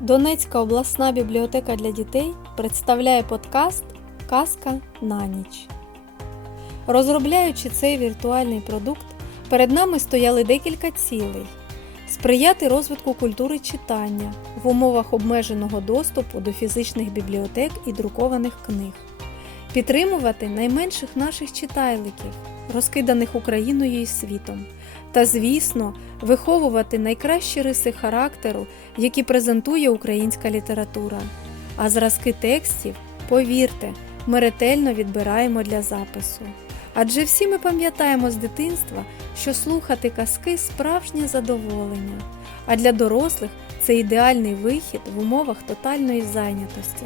Донецька обласна бібліотека для дітей представляє подкаст Казка на ніч. Розробляючи цей віртуальний продукт, перед нами стояли декілька цілей: сприяти розвитку культури читання в умовах обмеженого доступу до фізичних бібліотек і друкованих книг, підтримувати найменших наших читайликів, розкиданих Україною і світом, та, звісно, виховувати найкращі риси характеру, які презентує українська література. А зразки текстів, повірте, ми ретельно відбираємо для запису. Адже всі ми пам'ятаємо з дитинства, що слухати казки справжнє задоволення, а для дорослих це ідеальний вихід в умовах тотальної зайнятості.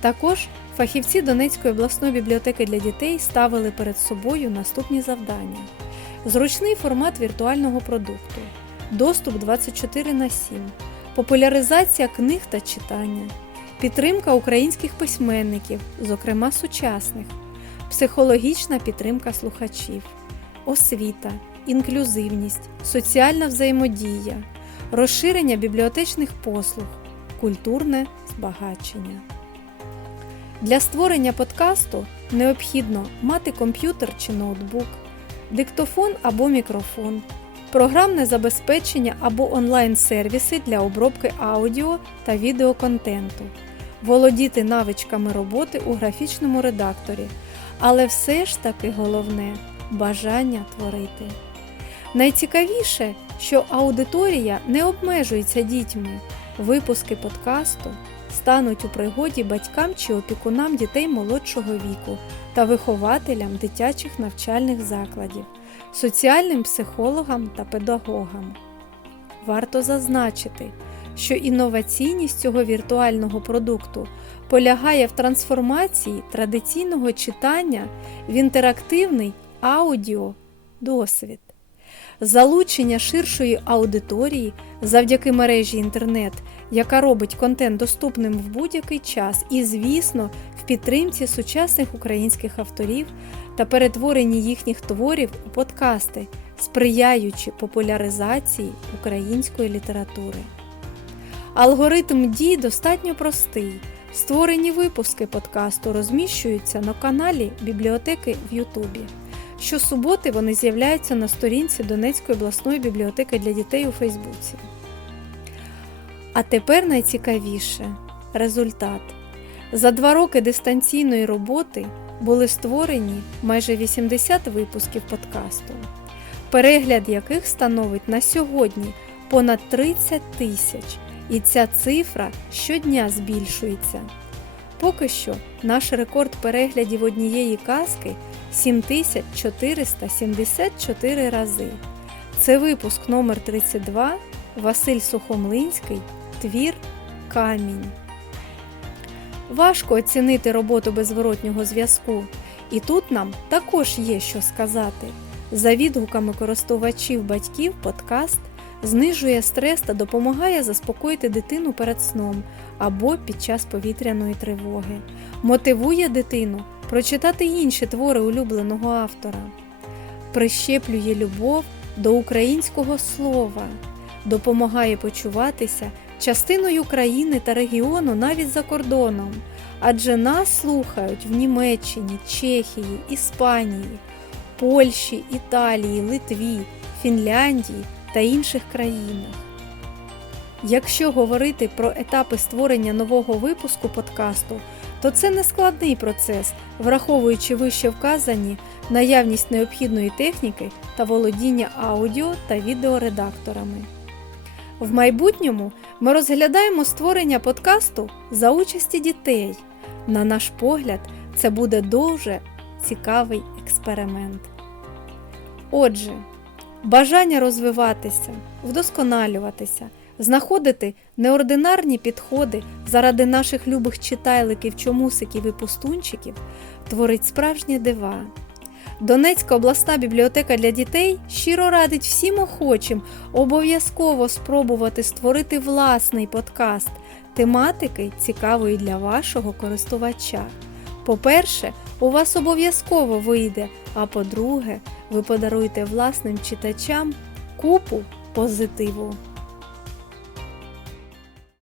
Також фахівці Донецької обласної бібліотеки для дітей ставили перед собою наступні завдання: зручний формат віртуального продукту, доступ 24 на 7, популяризація книг та читання, підтримка українських письменників, зокрема сучасних, психологічна підтримка слухачів, освіта, інклюзивність, соціальна взаємодія, розширення бібліотечних послуг, культурне збагачення. Для створення подкасту необхідно мати комп'ютер чи ноутбук, диктофон або мікрофон, програмне забезпечення або онлайн-сервіси для обробки аудіо та відеоконтенту, володіти навичками роботи у графічному редакторі, але все ж таки головне бажання творити. Найцікавіше, що аудиторія не обмежується дітьми. Випуски подкасту стануть у пригоді батькам чи опікунам дітей молодшого віку та вихователям дитячих навчальних закладів, соціальним психологам та педагогам. Варто зазначити, що інноваційність цього віртуального продукту полягає в трансформації традиційного читання в інтерактивний аудіо досвід. Залучення ширшої аудиторії завдяки мережі інтернет, яка робить контент доступним в будь-який час, і, звісно, в підтримці сучасних українських авторів та перетворенні їхніх творів у подкасти, сприяючи популяризації української літератури. Алгоритм дій достатньо простий. Створені випуски подкасту розміщуються на каналі бібліотеки в Ютубі. Щосуботи вони з'являються на сторінці Донецької обласної бібліотеки для дітей у Фейсбуці. А тепер найцікавіше результат. За два роки дистанційної роботи були створені майже 80 випусків подкасту, перегляд яких становить на сьогодні понад 30 тисяч, і ця цифра щодня збільшується. Поки що наш рекорд переглядів однієї казки 7474 рази. Це випуск номер 32 Василь Сухомлинський Твір Камінь. Важко оцінити роботу безворотнього зв'язку. І тут нам також є що сказати. За відгуками користувачів батьків подкаст знижує стрес та допомагає заспокоїти дитину перед сном або під час повітряної тривоги, мотивує дитину прочитати інші твори улюбленого автора, прищеплює любов до українського слова, допомагає почуватися частиною країни та регіону навіть за кордоном, адже нас слухають в Німеччині, Чехії, Іспанії, Польщі, Італії, Литві, Фінляндії та інших країнах. Якщо говорити про етапи створення нового випуску подкасту, то це не складний процес, враховуючи вище вказані наявність необхідної техніки та володіння аудіо та відеоредакторами. В майбутньому ми розглядаємо створення подкасту за участі дітей. На наш погляд, це буде дуже цікавий експеримент. Отже, бажання розвиватися, вдосконалюватися, знаходити неординарні підходи заради наших любих читайликів, чомусиків і пустунчиків творить справжні дива. Донецька обласна бібліотека для дітей щиро радить всім охочим обов'язково спробувати створити власний подкаст тематики цікавої для вашого користувача. По-перше, у вас обов'язково вийде, а по-друге, ви подаруєте власним читачам купу позитиву.